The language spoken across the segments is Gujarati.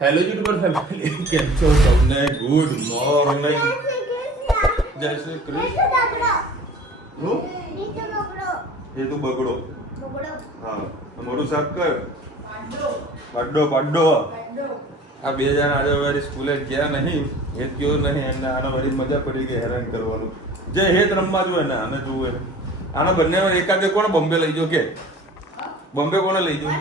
હેલો યુટ્યુબર ફેમિલી, કેમ છો તમને? ગુડ મોર્નિંગ, જય શ્રી કૃષ્ણ. હું એ તું બગડો. હા, મોટું શાક કર. પાડો. આ બે જણ આજે વારી સ્કૂલે ગયા નહીં, હેત ગયો નહીં, અને આના વારી મજા પડી ગઈ હેરાન કરવાનું. જે હેત રમવા જોઈએ ને આને જોવે ને આના બંને એકાદ કોને બોમ્બે લઈ જાઓ કે બોમ્બે કોને લઈ જાઓ?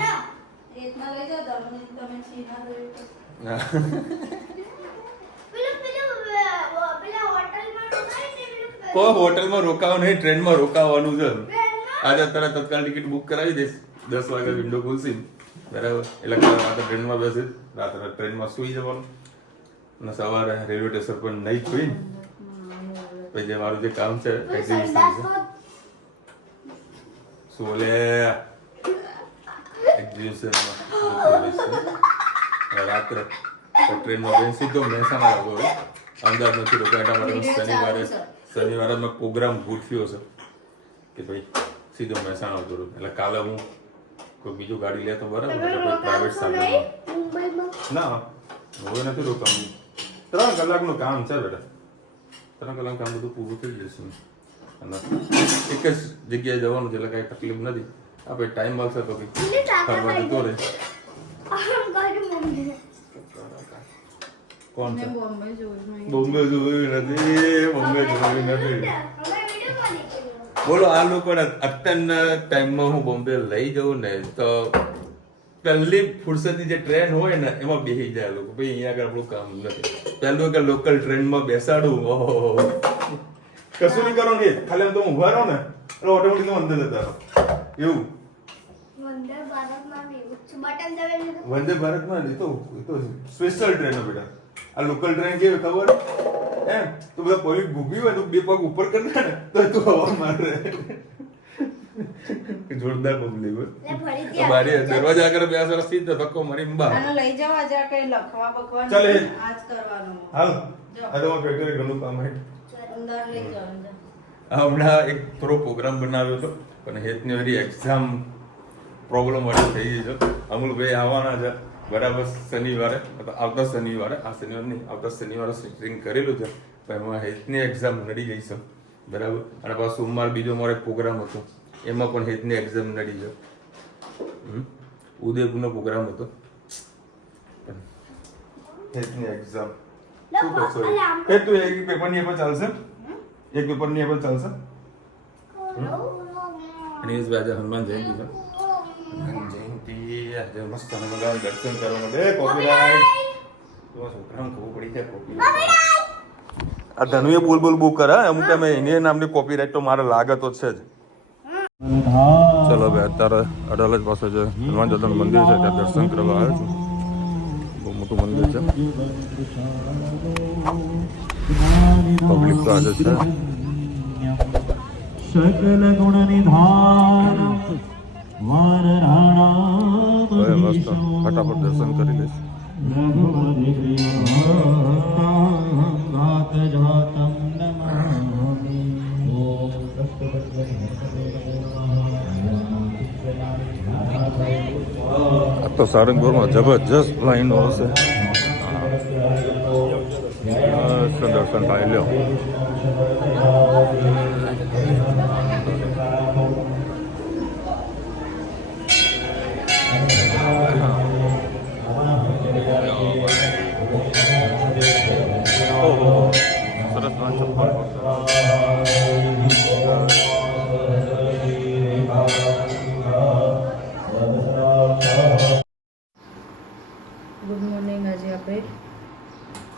કોઈ હોટલમાં રોકાવાનું નહીં, ટ્રેનમાં રોકાવાનું છે. આજે અત્યારે તત્કાલ ટિકિટ બુક કરાવી દઈશ. 10 વાગે વિન્ડો ખુલશે બરાબર, એટલે રાત્રે ટ્રેનમાં બેસી રાત્રે ટ્રેનમાં સુઈ જવાનું અને સવારે રેલવે સ્ટેશન પર નહીં જોઈ પછી જે મારું જે કામ છે સોલે રાત્રે ટ્રેનમાં બેસી સીધો મહેસાણા આવ્યો. અમદાવાદ નથી રોકાયા માટે શનિવારે મેં પ્રોગ્રામ ગોઠવ્યો છે કે ભાઈ સીધો મહેસાણા આવતો રહ્યો. એટલે કાલે હું કોઈ બીજું ગાડી લે તો બરાબર, કોઈ પ્રાઇવેટ સાધન ના હવે નથી રોકાવું. 3 કલાકનું કામ છે બેટા, 3 કલાકનું કામ બધું પૂરું થઈ જશે અને એક જ જગ્યાએ જવાનું છે એટલે કાંઈ તકલીફ નથી. આપણે ટાઈમ મળશે તો કંઈ ફરવા જતો રહે. કોણ છે? બોમ્બે જોયું નથી. બોલો આ લોકોને અત્યારના ટાઈમમાં હું બોમ્બે લઈ જાઉં ને તો પહેલી ફુરસતની જે ટ્રેન હોય ને એમાં બેસી જાય લોકો. ભાઈ અહીંયા આગળ આપણું કામ નથી. પહેલું કે લોકલ ટ્રેનમાં બેસાડું, ઓહો કશું નહીં કરો ને, ખાલી આમ તો ઉભા રહો ને એટલે ઓટોમેટિક અંદર જતા રહો. એવું વંદે ભારતમાં એ તો સ્પેશિયલ ટ્રેન બેટા. આ લોકલ ટ્રેન કેવી ખબર એમ તો બધા પોલીસ ભૂગી હોય તો 2 પગ ઉપર કરી દે ને તો તું હવા મારે. જોરદાર પબ્લિક હોય. બારી દરવાજા આગળ બેસવા સીધો ધક્કો મારી બા લઈ જવા જા કઈ લખવા બખવા ચાલે આજ કરવાનું. હાલ આ તો ફેક્ટરી ઘણું કામ હે. અંદર લઈ જાવ. હમણાં એક થોડો પ્રોગ્રામ બનાવ્યો હતો પણ હેતની વાળી એક્ઝામ પ્રોબ્લેમ વાળી થઈ ગઈ છે. અમુલભાઈ આવવાના છે બરાબર શનિવારે, આવતા શનિવારે, આ શનિવાર નહીં આવતા શનિવારે સેટિંગ કરેલું છે પણ એમાં હેતની એક્ઝામ નડી ગઈ છે બરાબર. અને પાછું સોમવાર બીજો મારો એક પ્રોગ્રામ હતો એમાં પણ હેતની એક્ઝામ નડી છે. ઉદયપુરનો પ્રોગ્રામ હતો હેતની એક્ઝામ. શું કરશો એ તું એક પેપરની એપ ચાલશે, એક પેપરની એપ ચાલશે. અને એ જ આજે હનુમાન જયંતિ છે. હનુમાન જયંતિ આજે મસ્ત હનુમાન દર્શન કરવા માટે કોપીરાઈટ તો છોકરાને ખબર પડી જાય કોપીરાઈટ. આ ધનુએ બોલ બુક કરે અમુક ટાઈમે એની નામની કોપીરાઈટ તો મારે લાગે તો છે જ. ચલો ભાઈ અત્યારે અડાલજ પાસે જે હનુમાન દાદાનું મંદિર છે ત્યાં દર્શન કરવા આવ્યો છું. બહુ મોટું મંદિર છે, પબ્લિક તો આજે છે. सकल गुण निधान वर મસ્ત ફટાફટ દર્શન કરી લઈશ. આ તો સારંગપુરમાં જબરજસ્ત લાઈનો હશે. દર્શન થાય લ્યો. સરસ ચપ્પલ ગુડ મોર્નિંગ. આજે આપણે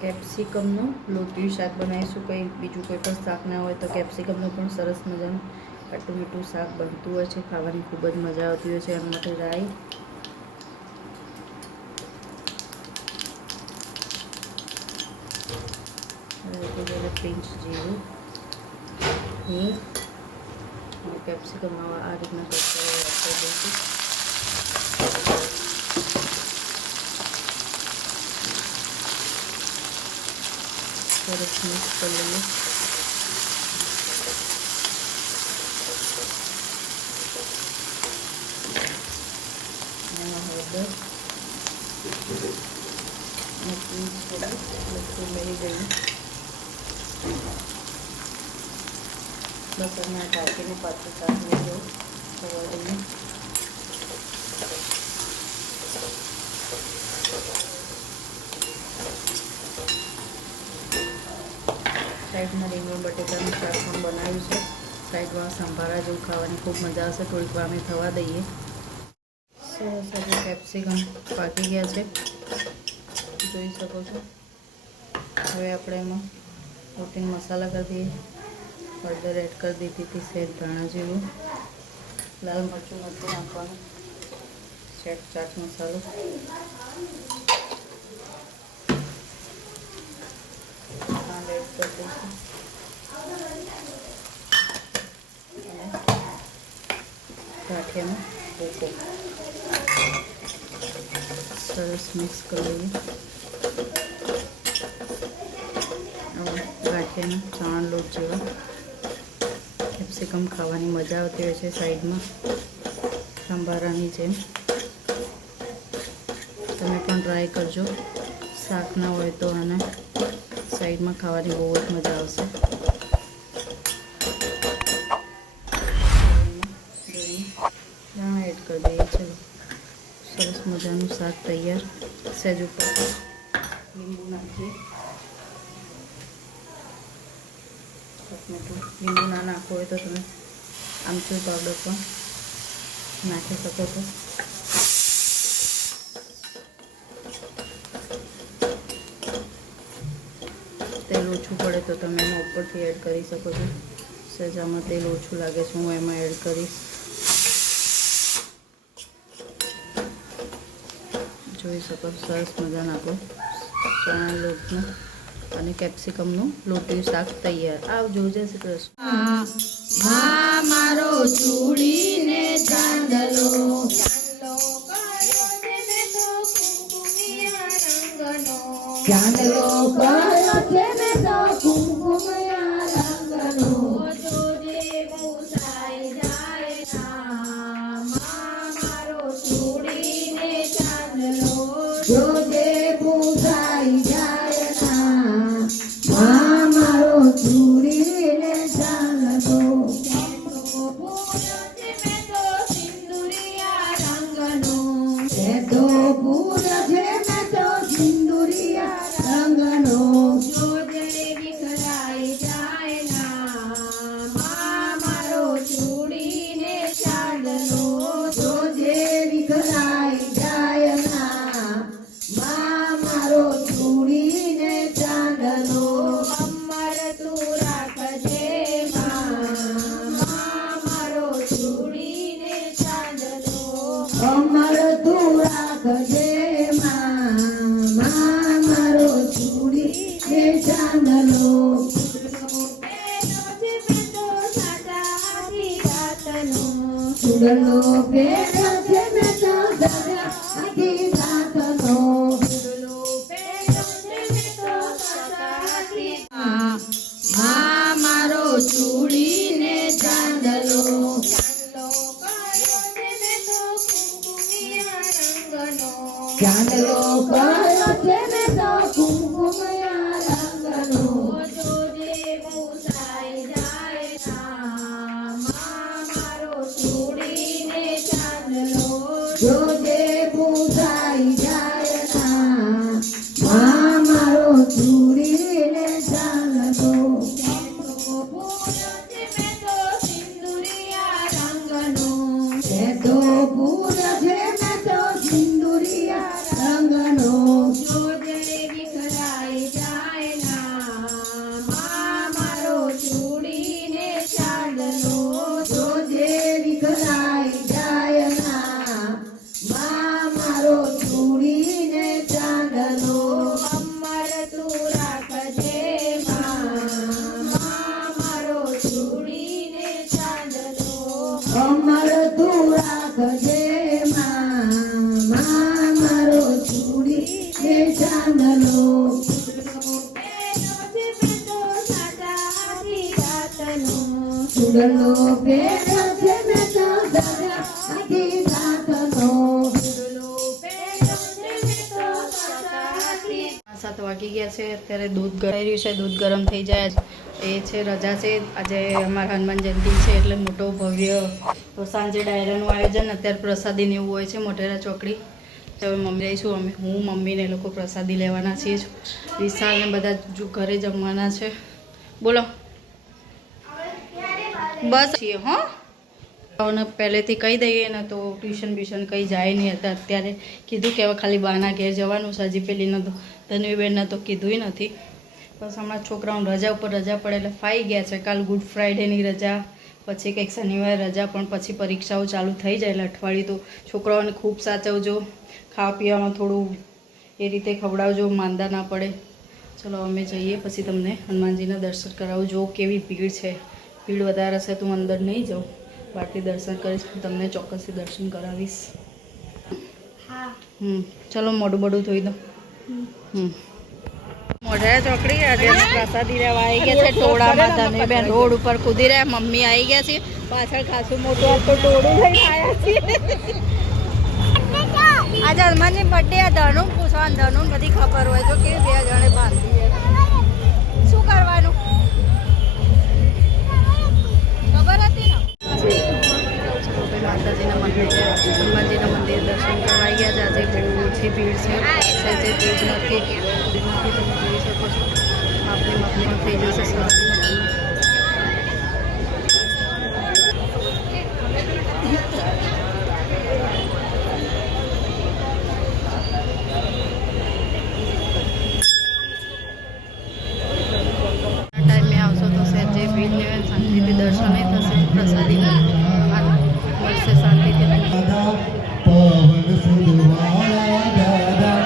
કેપ્સિકમનું લોટીયું શાક બનાવીશું. કંઈ બીજું કોઈ પણ શાક ના હોય તો કેપ્સિકમનું પણ સરસ મજાનું ખાટું મીઠું શાક બનતું હોય છે, ખાવાની ખૂબ જ મજા આવતી હોય છે. એના માટે રાઈ, પિંચ જીરું, હિંગ અને કેપ્સિકમ આ રીતના કટ કરી રાખી દઈશું. સરસ મિક્સ કરી લઈએ. એમાં હળદર, મૂકી થોડું મેળી ગયું. બસ અહીંયા ઢાંકીને પાછું શાક લઈ જવું થવા દઈએ. સાઈડમાં રીંગણ બટેકાનું શાક પણ બનાવ્યું છે. સાઈડમાં સંભારા જેવું ખાવાની ખૂબ મજા આવશે. થોડીક વાર અમે થવા દઈએ. સરસ આપણે કેપ્સિકમ પાકી ગયા છે, જોઈ શકો છો. હવે આપણે એમાં પ્રોટીન મસાલા કરી દઈએ. હળદર એડ કરી દીધી હતી, સેજ ધાણા જેવું. લાલ મરચું નથી નાખવાનું, સેટ ચાટ મસાલો. ખાંડ એડ કરી દઈશું અને ગાંઠિયાનો ભૂકો સરસ મિક્સ કરી લઈએ. ગાંઠિયાના ચણા લોટ જેવા કેપ્સિકમ ખાવાની મજા આવતી હોય છે સાઈડમાં, સંભારાની જેમ. તમે પણ ટ્રાય કરજો. શાક ના હોય તો આને સાઈડમાં ખાવાની બહુ જ મજા આવશે. દાણા એડ કરી દઈએ છીએ. સરસ મજાનું શાક તૈયાર. સહેજ ઉપર લીંબુ નાખીએ. લીંબુ ના નાખવું હોય તો તમે આમચૂર પાવડર પણ નાખી શકો છો. તેલ ઓછું પડે તો તમે એમાં ઉપરથી એડ કરી શકો છો. સહેજ આમાં તેલ ઓછું લાગે છે, હું એમાં એડ કરીશ. જોઈ શકો સરસ મજાનો આપણો ચણા લોટનો અને કેપ્સિકમનું લોટીયું શાક તૈયાર. આવજો. જય શ્રી કૃષ્ણ. મારો ચૂડીને ચાંદલો ચાંદલો કર્યો છે મેં તો કુમકુમિયા રંગનો. જોજે ભૂસાઈ જાય ના મારો ચૂડીને ચાંદલો. જોજે ભૂસાઈ જાય ના મારો ચૂડીને ચાંદલો. તો પૂર છે મેં તો સિંદુરિયા રંગનો. જોજે વિખરાઈ જાય ના મારો ચૂડીને ચાંદલો. જોજે વિખરાઈ જાય ના મારો ચૂડીને ચાંદલો. અમર તું રાખજે મારો ચૂડીને ચાંદલો. અમર તું રાખજે મારો ચૂડીને ચાંદલો. ચૂડલો પહેર્યો છે મેં તો દાદા આખી રાતનો. ચૂડલો પહેર્યો છે મેં તો દાદા આખી મારો ચૂડીને ચાંદલો. ચાંદલો કર્યો છે મેં તો કુમકુમિયા રંગનો. જોજે ભૂસાઈ જાય ના મારો ચૂડીને ચાંદલો. જોજે ભૂસાઈ જાય ના મારો ચૂડીને ચાંદલો. તો પૂર છે મેં તો સિંદુરિયા રંગનો. જોજે વિખરાઈ જાય ના મારો ચૂડીને ચાંદલો. જોજે વિખરાઈ જાય ના મારો ચૂડીને ચાંદલો. અમર તું રાખજે મારો ચૂડીને ચાંદલો. અમર તું રાખજે મારો ચૂડીને ચાંદલો. ચૂડલો પહેર્યો છે મેં તો દાદા આખી રાતનો. ચૂડલો પહેર્યો છે મેં તો દાદા આખી 7 વાગી ગયા છે. અત્યારે દૂધ ગળી રહ્યું છે, દૂધ ગરમ થઈ જાય. એ છે રજા છે આજે, અમારા હનુમાન જયંતિ છે એટલે મોટો ભવ્ય તો સાંજે ડાયરાનું આયોજન. અત્યારે પ્રસાદીને એવું હોય છે મોઢેરા ચોકડી. હવે મમ્મી જઈશું, હું મમ્મીને એ લોકો પ્રસાદી લેવાના છીએ. વિશાલ ને બધા ઘરે જમવાના છે. બોલો બસ છીએ હો. અને પહેલેથી કહી દઈએ ને તો ટ્યુશન કંઈ જાય નહીં હતા. અત્યારે કીધું કે હવે ખાલી બાના ઘેર જવાનું છે. હજી પેલી નહોતું ધનવીબેનને તો કીધું નથી. બસ હમણાં છોકરાઓને રજા ઉપર રજા પડે એટલે ફાઈ ગયા છે. કાલ ગુડ ફ્રાઈડેની રજા, પછી કંઈક શનિવારે રજા, પણ પછી પરીક્ષાઓ ચાલુ થઈ જાય એટલે અઠવાડિયું તો છોકરાઓને ખૂબ સાચવજો. ખાવા પીવામાં થોડું એ રીતે ખવડાવજો, માંદા ના પડે. ચલો અમે જઈએ, પછી તમને હનુમાનજીના દર્શન કરાવું. જો કેવી ભીડ છે, ભીડ વધારે હશે તો હું અંદર નહીં જાઉં, બહારથી દર્શન કરીશ, તમને ચોક્કસથી દર્શન કરાવીશ. ચલો મોઢું બોડું ધોઈ દો. મોઢેરા ચોકડી આજે પ્રસાદી લેવા આવી ગયા છે. ટોળામાં ધનવીબેન રોડ ઉપર કૂદી રહ્યા, મમ્મી આવી ગયા છે પાછળ. ખાસું મોટું આખું ટોળું લઈને આવ્યા છીએ. આજે હનુમાનજી બર્થડે, ધનુ પૂછવાનું, ધનુ બધી ખબર હોય તો કે 2 જણે બાંધી શું કરવાનું ખબર હતી ને. માતાજીના મંદિર છે, હનુમાનજીના મંદિર દર્શન કરવા આવી ગયા છે. આજે બહુ ઓછી ભીડ છે, સહેજે ભીડ નથી. તમે જોઈ શકો છો, માપની પણ થઈ જશે સરસ. ટાઈમે આવશો તો સહેજે ભીડ ને શાંતિથી દર્શન થશે, પ્રસાદી મળશે શાંતિથી. પવન સુદવાળા દાદા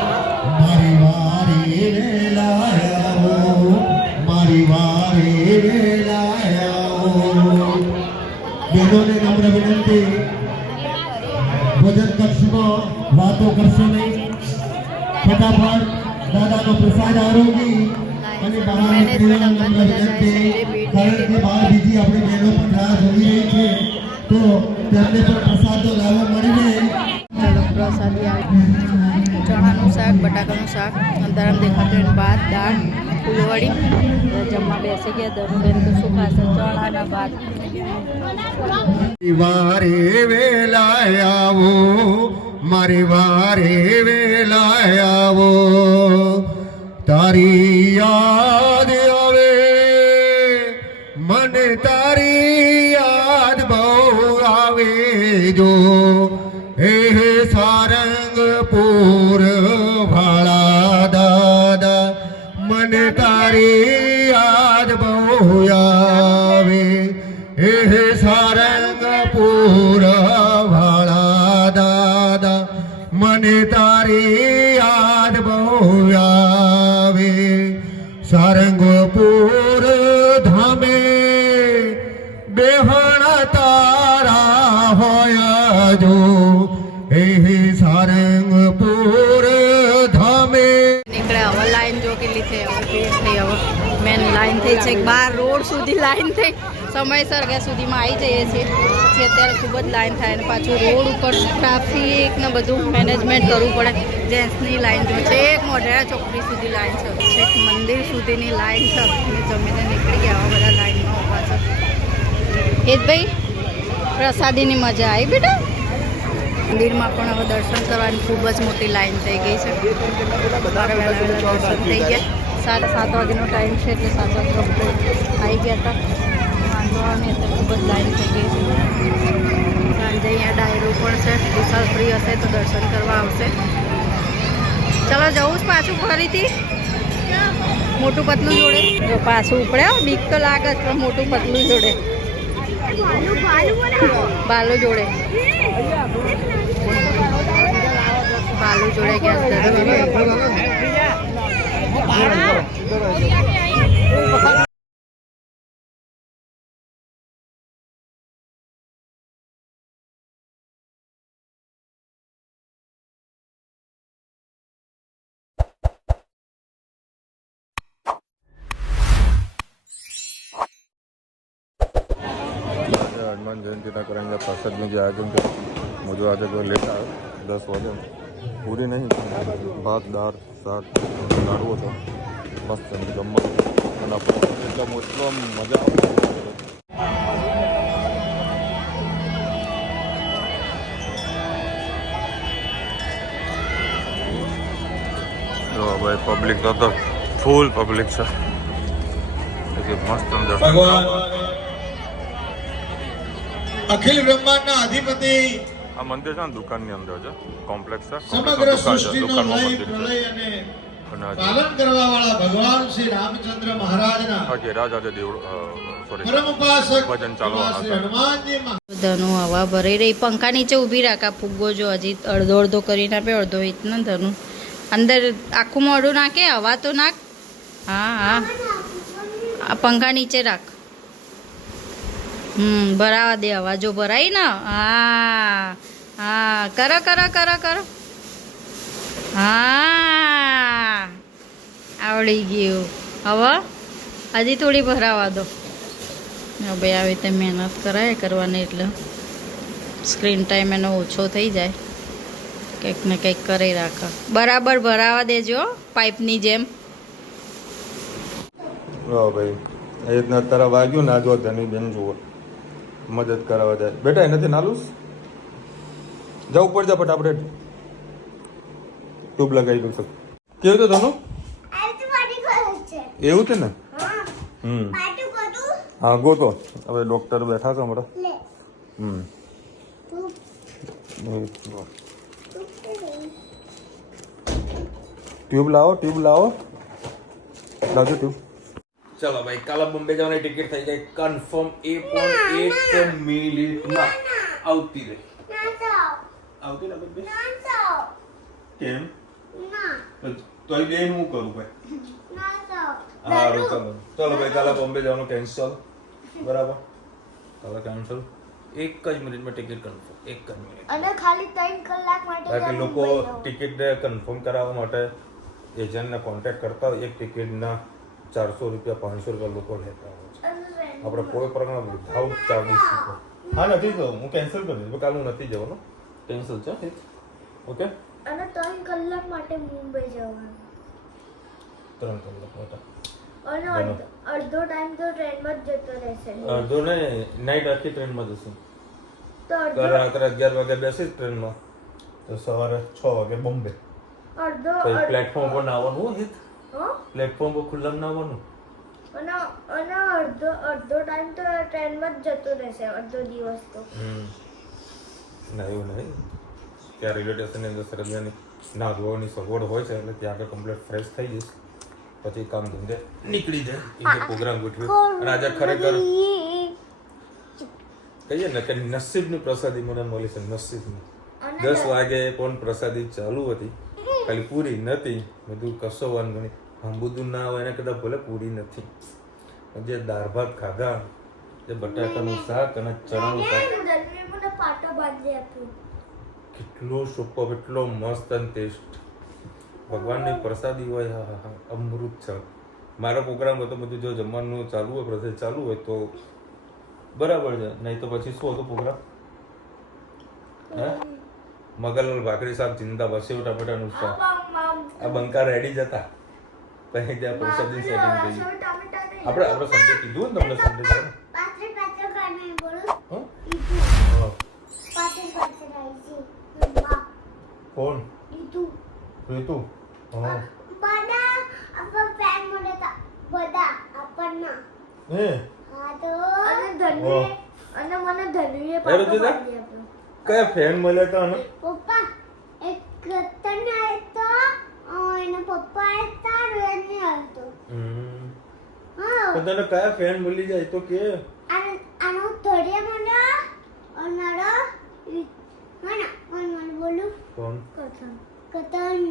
મારી વારી વેલાયા, મારી વારી વેલાયા. બહેનોને નમ્ર વિનંતી, ભોજન કક્ષમાં વાતો કરશો નહીં. ફટાફટ દાદાનો પ્રસાદ આરોગી અને બહાર નીકળવા નમ્ર વિનંતી. કારણ કે બહાર બીજી આપણી બહેનો પણ રાહ જોઈ રહી છે, તો તેમને પણ પ્રસાદનો લાવો મળી રહે. ચાલો પ્રસાદી આવી. ચણાનું શાક, બટાકાનું શાક, અંધારામ દેખાતું એની ભાત, દાળ, ફૂલવડી. જમવા બેસી ગયા. ધનુબેન તો શું ખાશે? ચણાના ભાત. વારે વેલાયાવો, મારી વારે વેલાયાવો. તારી યાદ આવે મને, તારી યાદ બહુ આવે જો. હે સારંગપુર વાળા દાદા, મને તારી યાદ બહુ આવે. હે સારંગપુર વાળા દાદા, મને તારી યાદ બહુ આવે. સારંગપુર ધામે બેહણા તારા હોય જો. હે સારંગપુર ધામે નીકળે. હવે લાઈન જો કેટલી થઈ, હવે ભીડ થઈ. હવે મેન લાઈન થઈ છે 12 રોડ સુધી લાઈન થઈ. સમયસર ગયા સુધીમાં આવી જઈએ છીએ. પછી અત્યારે ખૂબ જ લાઈન થાય અને પાછું રોડ ઉપર ટ્રાફિક ને બધું મેનેજમેન્ટ કરવું પડે. જેન્ટ્સની લાઈન જો છે, એક મોઢેરા ચોકડી સુધી લાઈન છે, છેક મંદિર સુધીની લાઈન છે. અમે જમીને નીકળી ગયા. આવા બધા લાઈનમાં ઊભા છે. હેતભાઈ, પ્રસાદીની મજા આવી બેટા? મંદિરમાં પણ હવે દર્શન કરવાની ખૂબ જ મોટી લાઈન થઈ ગઈ છે. મારા વહેલા દર્શન થઈ ગયા. 7:30 વાગ્યાનો ટાઈમ છે એટલે 7 વાગે આવી ગયા હતા. વાંધો આવે એટલે ખૂબ જ લાઈન થઈ ગઈ છે. સાંજે અહીંયા ડાયરો પણ છે. વિશાલ ફ્રી હશે તો દર્શન કરવા આવશે. ચલો જવું જ પાછું ફરીથી મોટું પતલું જોડે. જો પાછું ઉપડે, બીક તો લાગે જ, પણ મોટું પતલું જોડે, બાલો જોડે, બાલો જોડે ગયા. हनुमान जयंती ना करेंगे प्रसाद में जो आयोजन कर मुझे आज को लेट आया 10 बजे પૂરી નહીં ભાત દાળ શાક લાડવો છે મસ્ત જમવા અને એટલો એટલો મજા આવે ભાઈ પબ્લિક તો ફૂલ પબ્લિક છે મસ્ત અંદર ભગવાન અખિલ બ્રહ્માંડના અધિપતિ આ મંદિર છે ને દુકાનની અંદર છે કોમ્પ્લેક્સ છે સમગ્ર સૃષ્ટિનો લય પ્રલય અને પાલન કરવા વાળા ભગવાન શ્રી રામચંદ્ર મહારાજના આજે રાજા દેવ સોરી પરમ ઉપાસક ભજન ચાલવાના શ્રી હનુમાનજી ધનુ હવા ભરાઈ રહી પંખા નીચે ઊભી રાખા ફુગ્ગો જો હજી અડધો અડધો કરીને આપે અડધો રીતના ધનુ અંદર આખું મોઢું નાખે હવા તો નાખ હા હા આ પંખા નીચે રાખ ભરાવા દે હવા જો ભરાઈ ને હા હા કરો કરો કરો કરો હા આવડી ગયું હવે હજી થોડી ભરાવા દો ભાઈ આવી રીતે મહેનત કરાય કરવાની એટલે સ્ક્રીન ટાઈમ એનો ઓછો થઈ જાય કંઈક ને કંઈક કરી રાખે બરાબર ભરાવા દેજો પાઇપની જેમ ભાઈ એ રીતના તારા વાગ્યું ના જો ધની બેન જુઓ મદદ કરાવવા જાય બેટા એનાથી નાલું જાવ ઉપર જા ફટાફટ ટ્યુબ લગાવી દઉં છું કેવું તો ધનું એવું છે ને હા ગોતો હવે ડોક્ટર બેઠા છે હમણાં ટ્યુબ લાવો લાવજો ટ્યુબ ચલો ભાઈ કાલે બોમ્બે જવાની ટિકિટ થઈ જાય કન્ફર્મ 1 મિનિટમાં આવતી રહી આવતી ને બેબી કેમ તો એ બેન હું કરું ભાઈ સારું ચલો ભાઈ કાલે બોમ્બે જવાનું કેન્સલ બરાબર કાલે કેન્સલ 1 જ મિનિટમાં ટિકિટ કન્ફર્મ 1 જ મિનિટ અને ખાલી 3 કલાક માટે બાકી લોકો ટિકિટ કન્ફર્મ કરાવવા માટે એજન્ટને કોન્ટેક્ટ કરતા હોય એક ટિકિટના 400 રૂપિયા 500 રૂપિયા લોકો લેતા હોય છે આપણે કોઈ પ્રકારના વિધાઉટ ચાર્જીસ હા નથી જવું હું કેન્સલ કરી દઈશ કાલે હું નથી જવાનું કેન્સલ છે ઓકે અને 3 કલાક માટે મુંબઈ જવાનું 3 કલાક માટે અને અડધો ટાઈમ તો ટ્રેનમાં જ જતો રહેશે અડધો નહીં નાઈટ આખી ટ્રેનમાં જશું તો કાલે રાત્રે 11 વાગે બેસીશ ટ્રેનમાં તો સવારે 6 વાગે બોમ્બે અડધો પ્લેટફોર્મ પર ના આવવાનું હોય હા પ્લેટફોર્મ પર ખુલ્લામાં ના આવવાનું અને અડધો ટાઈમ તો ટ્રેનમાં જ જતો રહેશે અડધો દિવસ તો ના એવું નહીં ત્યાં રેલવે સ્ટેશનની અંદર સરગજાની ના ધોવાની સગવડ હોય છે એટલે ત્યાં આગળ કમ્પ્લીટ ફ્રેશ થઈ જઈશ પછી કામ ધંધે નીકળી જાય એ પ્રોગ્રામ ગોઠવ્યો અને આજે ખરેખર કહીએ ને કે નસીબની પ્રસાદી મને મળી છે નસીબની 10 વાગે પણ પ્રસાદી ચાલુ હતી ખાલી પૂરી નથી બધું કશો વાંધો નહીં આમ બધું ના હોય એને કદાચ ભલે પૂરી નથી જે દાળ ભાત ખાધા જે બટાકાનું શાક અને ચણાનું શાક મને પાટો બાંધી આપ્યો કેટલો સુપર એટલો મસ્ત અને ટેસ્ટ ભગવાનની પ્રસાદી હોય હા હા અમૃત છે મારો પ્રોગ્રામ હતો બધું જો જમવાનું ચાલુ હોય પ્રસાદ ચાલુ હોય તો બરાબર છે નહીં તો પછી શું હતો પ્રોગ્રામ હે મગરલાલ ભાખરી શાક જિંદાબાદ સેવ ટામેટાનું શાક આ બંકા રેડી જતા પછી ત્યાં પ્રસાદી સેટિંગ થઈ આપણે સંડે કીધું ને તમને સંડે છે કોણ રીતુ હા હે અને મને ધનુએ અરે તું કયા ફેન મળ્યા હતા અને પપ્પા એક તને તો એના પપ્પા તારો એને આવતો હા તો તને કયા ફેન મળી જાય તો કે આનો થોડી મને અનારા મને કોણ બોલું કોણ કતન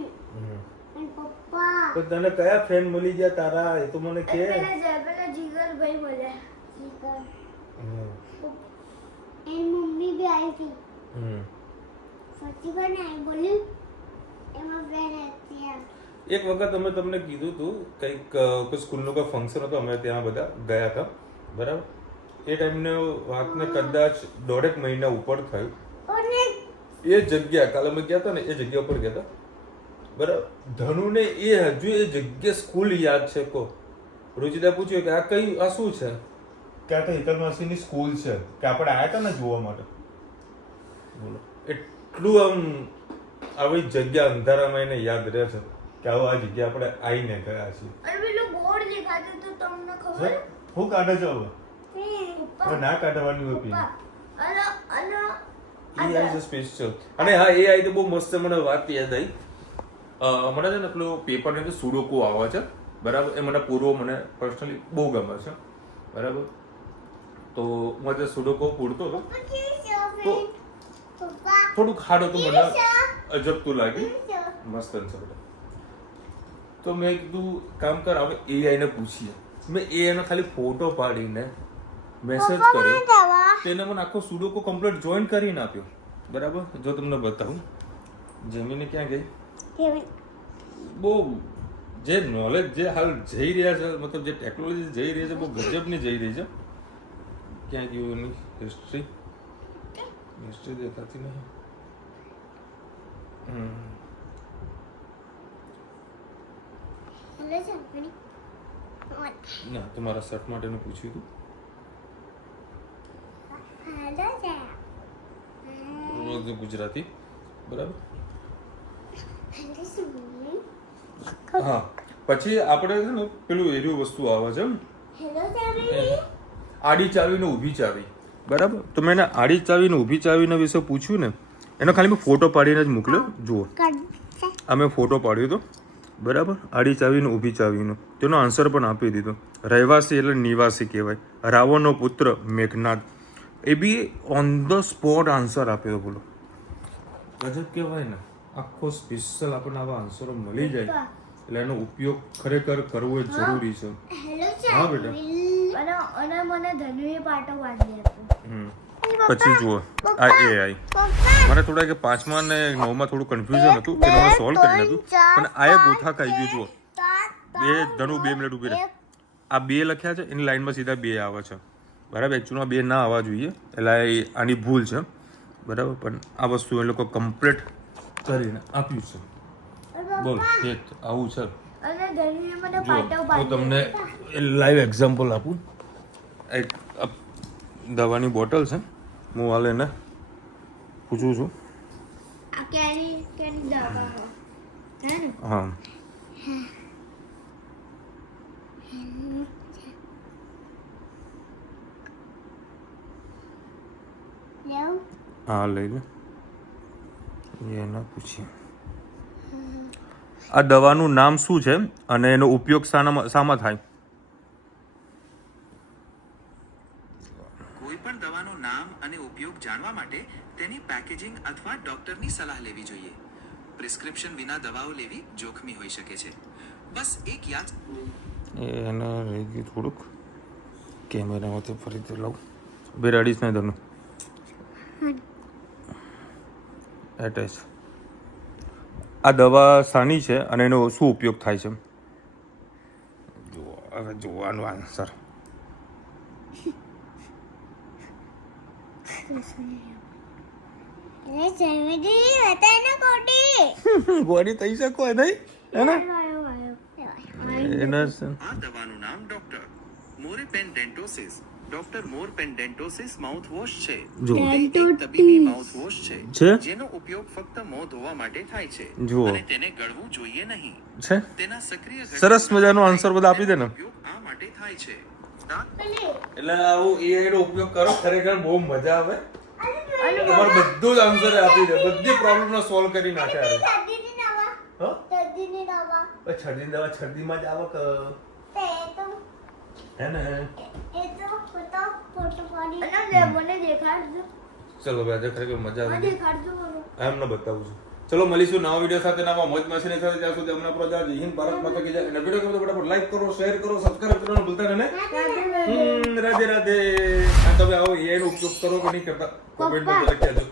અને પપ્પા તો તને કયા ફ્રેન્ડ મળી ગયા તારા એ તો મને કે પેલા જીગરભાઈ મળ્યા જીગર એની મમ્મી બી આવી હતી સચી પણ આવી બોલ્યું એમાં બેન હતી એક વખત અમે તમને કીધું હતું કંઈક કોઈ સ્કૂલનું કોઈ ફંક્શન હતું અમે ત્યાં બધા ગયા હતા બરાબર એ ટાઈમને વાતને કદાચ 1.5 મહિના ઉપર થયું અને એ જગ્યા કાલે અમે ગયા હતા ને એ જગ્યા ઉપર ગયા હતા બરાબર. ધનુને એ હજુ એ જગ્યા સ્કૂલ યાદ છે. કો રુચિતા પૂછ્યું કે આ કઈ આ શું છે કે આ તો હિતલ માસીની સ્કૂલ છે કે આપણે આયા હતા ને જોવા માટે. બોલો એટલું આમ આવી જગ્યા અંધારામાં એને યાદ રહે છે કે આવો આ જગ્યા આપણે આવીને ગયા છીએ. અને પેલું બોર્ડ દેખાતું તો તમને ખબર હું કાઢે છે હવે પપ્પા ના કાઢવાની હોય પી અને AI છે સ્પેશિયલ. અને હા AI તો બહુ મસ્ત મને વાત યાદ આવી. હમણાં છે ને પેલું પેપરની અંદર સુડોકુ આવે છે બરાબર. એ મને પૂરો મને પર્સનલી બહુ ગમે છે બરાબર. તો હું આજે સુડોકુ પૂરતો હતો તો થોડુંક હાર્ડ હતું મને અજબતું લાગ્યું. મસ્ત છે બેટા. તો મેં કીધું કામ કર હવે AI ને પૂછીએ. મેં AI ને ખાલી ફોટો પાડીને મેસેજ કર્યો તેને મને આખો સુડોકો કમ્પ્લીટ જોઈન કરીને આપ્યો બરાબર. જો તમને બતાવું જમીને ક્યાં ગઈ બહુ જે નોલેજ જે હાલ જઈ રહ્યા છે મતલબ જે ટેકનોલોજી જઈ રહી છે બહુ ગજબની જઈ રહી છે. ક્યાં ગયું એની હિસ્ટ્રી દેખાતી નહીં. ના તમારા શર્ટ માટેનું પૂછ્યું હતું ગુજરાતી બરાબર. હા પછી આપણે છે ને પેલું એવી વસ્તુ આવે છે આડી ચાવી ને ઊભી ચાવી બરાબર. તો મેં આડી ચાવી ને ઊભી ચાવીના વિશે પૂછ્યું ને એનો ખાલી મેં ફોટો પાડીને જ મોકલ્યો. જુઓ આ મેં ફોટો પાડ્યો હતો બરાબર. આડી ચાવી ને ઊભી ચાવીનો તેનો આન્સર પણ આપી દીધો. રહેવાસી એટલે નિવાસી કહેવાય. રાવણનો પુત્ર મેઘનાદ એ B on the spot answer આપ્યો. બોલો ગજબ કહેવાય ને. આખો સ્પેશિયલ આપણને આવા આન્સરો મળી જાય એટલે એનો ઉપયોગ ખરેખર કરવો એ જરૂરી છે. હા બેટા. અને મને ધનુએ પાટો વાળી આપ્યો. પછી જુઓ આ AI મને થોડા કે 5મા અને 9મા થોડું કન્ફ્યુઝન હતું કે મેં સોલ્વ કરી લીધું પણ આ એક ગોથા ખાઈ ગયું. જુઓ બે ધનુ 2 મિનિટ ઉભી રહે. આ 2 લખ્યા છે એની લાઈનમાં સીધા 2 આવે છે બરાબર. એકચ્યુઅલમાં 2 ના આવવા જોઈએ એટલે આની ભૂલ છે બરાબર. પણ આ વસ્તુ એ લોકો કમ્પ્લીટ કરીને આપ્યું છે. બોલ આવું છે. અને ધનુએ મને જો પાટો હું બાંધી તમને લાઈવ એક્ઝામ્પલ આપું. એક દવાની બોટલ છે. હું હાલ એને પૂછું છું. આ કેની દવા હે ને હા લેવ હા લઈ લે. એના પૂછીએ આ દવાનું નામ શું છે અને એનો ઉપયોગ શામાં થાય? કોઈ પણ દવાનું નામ અને ઉપયોગ જાણવા માટે તેની પેકેજિંગ અથવા ડોક્ટરની સલાહ લેવી જોઈએ. પ્રિસ્ક્રિપ્શન વિના દવાઓ લેવી જોખમી હોઈ શકે છે. બસ એક યાદ એને રહી ગયું થોડુંક કેમેરામાંથી ફરીથી લાવું. બેરાડીશ નહીં તને એટેચ. આ દવા સાની છે અને એનો શું ઉપયોગ થાય છે? હવે જોવાનું આન્સર. બોડી થઈ શકો નહીં એને એના આ દવાનું નામ ડોક્ટર મોરપેન્ડેન્ટોસિસ ડોક્ટર મોરપેન્ડેન્ટોસિસ માઉથવોશ છે. જો તે એક તબીબી માઉથવોશ છે? છે જેનો ઉપયોગ ફક્ત મોં ધોવા માટે થાય છે જુઓ. અને તેને ગળવું જોઈએ નહીં. છે તેના સક્રિય સરસ મજાનો આન્સર બધા આપી દે ને. ઉપયોગ આ માટે થાય છે. એટલે આવું AI નો ઉપયોગ કરો ખરેખર બહુ મજા આવે. તમારે બધું જ આન્સર આપી દે. બધી પ્રોબ્લેમ નો સોલ્વ કરી નાખે. હા છરદી દવા છરદીમાં જ આવે કે હે ને. મને દેખાડજો ચલો ભાઈ આજે ખરેખર મજા આવી ગઈ. દેખાડજો મને એમ ન બતાવું છું. ચલો મળીશું નવા વિડીયો સાથે નવા મોજ મસ્તી સાથે. ત્યાં સુધી અમને પ્રજા જય હિન્દ ભારત માતા કી જય. અને વિડીયો ગમે તો ફટાફટ લાઈક કરો, શેર કરો, સબસ્ક્રાઇબ કરવાનું ભૂલતા નહીં. રાધે રાધે. અને તમે આવો AI નો ઉપયોગ કરો કે નહીં કરતા કોમેન્ટમાં કહેજો.